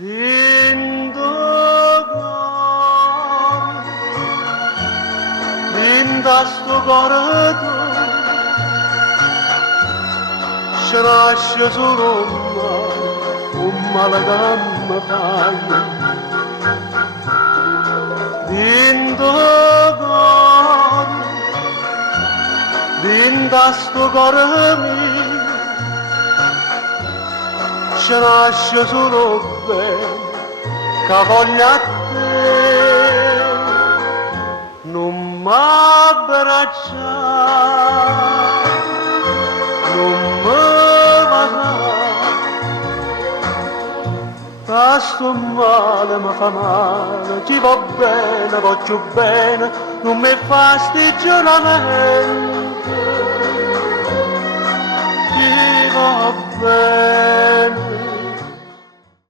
Dindogan, dindasto cordo, se nasce solo un male che mi fai. Dindogan, dindasto cordo mio, se nasce solo bene, che voglia te, non m'abbracciare, non mi baciare, sto male mi fa male, ci va bene, voglio bene, non mi fastidio la mente, ci va bene.